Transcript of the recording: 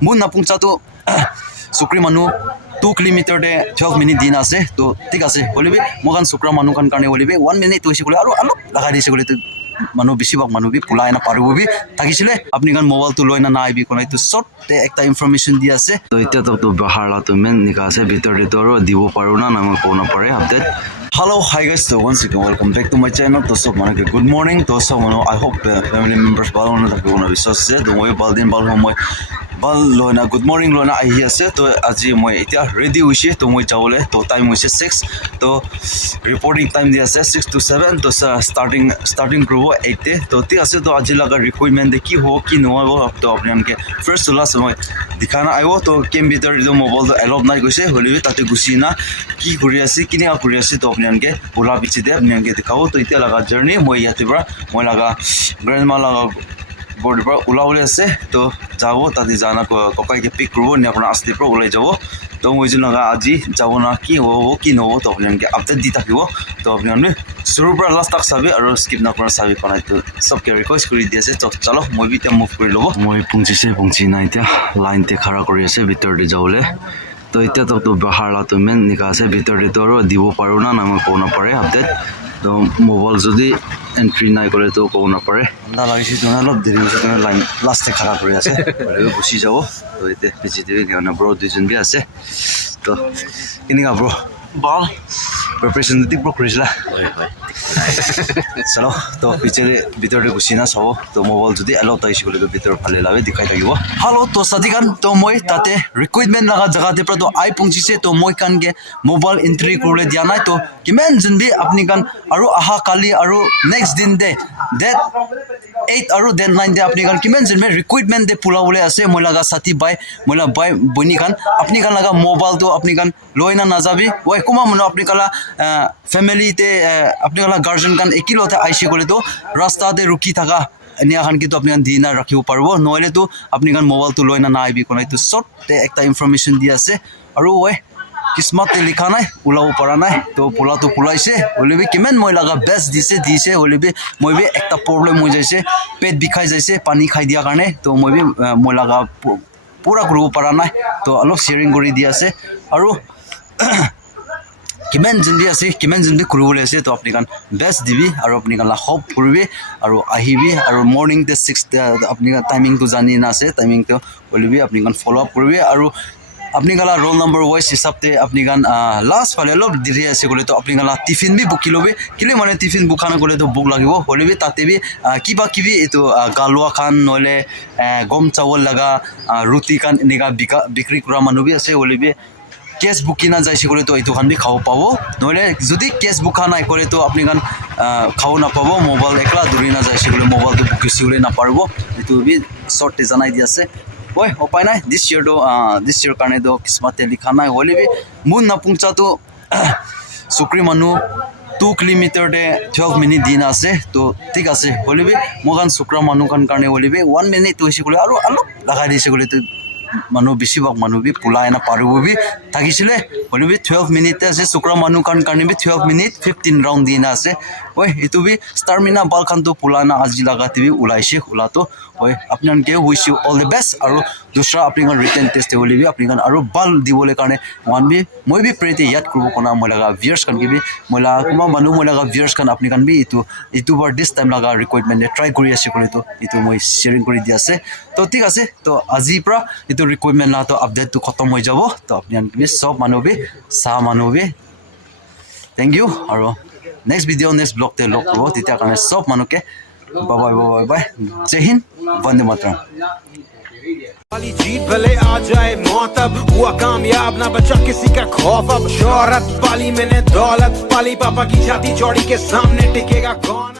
Mun napung chato sukri manu 2 kilometer de 12 minute din ase to ঠিক আছে হলিবে মগান সুক্রা মানু কান কারণে হলিবে 1 মিনিট হইছে কলে আৰু অলপ লাগা দিছে কলে তো মানু বেছিভাগ মানু বি পুলাই না পারবো বি থাকিছিলে আপনি গান মোবাইল তো লই না না আইবি কোনাই তো শর্ট তে একটা ইনফরমেশন দি আছে তো এটা তো বাহারলা তো মেন নিকা আছে ভিতরে তো আৰু দিব পারো না না কোনা পারে update Hello, hi guys. So once again, welcome back to my channel. To so manu good morning. To so manu I hope family members bal na thakbo na biswas se. To moi bal din bal moi bal loina good morning loina I here se. To aji moi etia ready hoise. To moi jawole. To time hoise 6. To reporting time dia ase 6 to 7. To starting grow 8 te. To ti ase to aji laga requirement de ki ho ki no ho to apni anke first to last moi dikhana aibo to kem bitor do mobile to allow nai goise. Holibe tate gusina ki kuri ase kini a kuri ase to apni pula bichi de apni anke dikhao to itia laga journey moi yate pra moi laga grandma laga board pra ulawle ase to jabo tadi jana ko kokai ke pick kurbo ni apna asli pro ulai jabo to moi jun laga aji jabo na ki ho ki no to apni anke update di thakibo to apni anke shuru pra last tak sabe aro skip na kora sabe konai to sab ke request kuri di ase to chalo moi bi te move kuri lobo moi pungchi na itia line te khara kori ase bitor de jawle তো এটা তো বাহারলা তো man নিকা আছে ভিতরে তো আৰু দিব পারো না না কোনা পারে আপডেট তো মোবাইল যদি এন্ট্রি নাই করে তো কোনা পারে না লাগিছে তো অলপ দেরি হইছে কারণ লাইন লাস্টে খারাপ হয়ে আছে আৰু বসি যাব তো এতে পিছি দিবি কেন ব্রো দুজন বি আছে তো কিনিকা ব্রো বল প্রিপারেশন দিতে ব্রো করিছলা চলো তো পিছরে ভিতরে গুছি না সব তো মোবাইল যদি এলাও তাইছি বলে তো ভিতর ফালে লাগে দেখাই থাকিব হ্যালো তো সাদিকান তো মই তাতে রিকোয়ারমেন্ট লাগা জায়গাতে প্রা তো আই পৌঁছিছে তো মই কানকে মোবাইল এন্ট্রি করে দিয়া নাই তো কিমান জনবি আপনি কান আৰু আহা কালি আৰু নেক্সট দিন দে ডেট 8 আৰু ডেট 9 দে আপনি কান কিমান জনবি রিকোয়ারমেন্ট দে পুলা বলে আছে মই লাগা সাথী বাই মই লাগা বাই বনি কান আপনি কান লাগা মোবাইল তো আপনি কান লইনা না যাবি ওই কুমা মনো আপনি কালা ফ্যামিলি তে আপনি কালা গার্জিয়ান কান একিলতে আইছে গলে তো রাস্তা দে রুকি থাকা এনিয়া খান কিন্তু আপনি দিনা রাখিব পারবো নহলে তো আপনি কান মোবাইল তো লইনা না আইবি কোনাই তো শর্ট তে একটা ইনফরমেশন দি আছে আৰু ওই কিসমত লিখা নাই উলাব পৰা নাই তো পোলা তো পুলাইছে হলিবি কিমান মই লাগা বেস্ট দিছে হলিবি মই বি একটা প্রবলেম হৈ যাইছে পেট বিখাই যাইছে পানী খাই দিয়া কাৰণে তো মই বি মই লাগা পুৰা কৰিব পৰা নাই তো অলপ শেয়াৰিং কৰি দি আছে আৰু কিমান জন্দি আছে কিমান জন্দি কৰিবলৈ আছে তো আপনি কান বেস্ট দিবি আৰু আপনি কান হোপ কৰিবি আৰু আহিবি আৰু মর্নিং তে 6 আপনি টাইমিং তো জানি না আছে টাইমিং তো বলিবি আপনি কান ফলো আপ কৰিবি আৰু আপনি কালা ৰোল নাম্বাৰ ওয়াইজ হিসাবতে আপনি গান লাস্ট ফালে লব দিৰি আছে গলে তো আপনি গালা টিফিন বি বুকি লবি কিলে মানে টিফিন বুখানা গলে তো বুক লাগিব হলিবি তাতে বি কিবা কিবি এটো গালুয়া খান নলে গম চাউল লাগা রুটি কান নিগা বিক্রি কৰা মানুহ বি আছে হলিবি কেস বুকি না যাইছে গলে তো এইটো খান বি খাও পাবো নলে যদি কেস বুকা নাই করে তো আপনি গান খাও না পাবো মোবাইল একলা দূরি না যাইছে গলে মোবাইল তো বুকিছি গলে না পারবো এইটো বি শর্টে জানাই দি আছে ওই উপায় নাই দিস ইয়ার কাৰণে তো কিসমতে লিখা নাই হলিবি মুন নাপুংচা তো সুক্রি মানু 2 কিলোমিটার de 12 মিনিট দিন আছে তো ঠিক আছে হলিবি মগান সুক্রা মানু কান কাৰণে হলিবি 1 মিনিট হইছে গলে আৰু অলপ লাগা দিছে গলে তো মানু বেছিভাগ মানু বি পুলাই না পারবো বি থাকিছিলে হলিবি 12 মিনিট আছে সুক্রা মানু কান কাৰণে বি 12 মিনিট 15 রাউন্ড দিন আছে ওই এটো বি স্টারমিনা বালখান তো পুলানা আজি লাগাতে বি উলাইছে উলাতো ওই আপনান কে wish you all the best আৰু দুসৰা আপনি কান ৰিটেন টেস্ট হলিবি আপনি কান আৰু বাল দিবলে কাৰণে ওয়ান বি মই বি প্রেতে ইয়াদ করব কোনা মই লাগা ভিউয়ার্স কান গিবি মই লাগা কুমা মানু মই লাগা ভিউয়ার্স কান আপনি কান বি ইটো বার দিস টাইম লাগা রিকোয়ারমেন্ট ট্রাই কৰি আছে কলে তো ইটো মই শেয়াৰিং কৰি দি আছে তো ঠিক আছে তো আজি পৰা ইটো রিকোয়ারমেন্ট না তো আপডেট তো খতম হৈ যাব তো আপনি বি সব মানু বি সা মানু বি থ্যাংক ইউ আৰু নেক্সট ভিডিও নেক্সট ব্লগ তে লগ কৰব তেতিয়া কাৰণে সব মানুকে बाय बाय जय हिंद वंदे मातरम वाली जीत भले आ जाए मौत अब हुआ कामयाब ना बचा किसी का खौफ अब शोहरत पाली मैंने दौलत पाली पापा की छाती चौड़ी के सामने टिकेगा कौन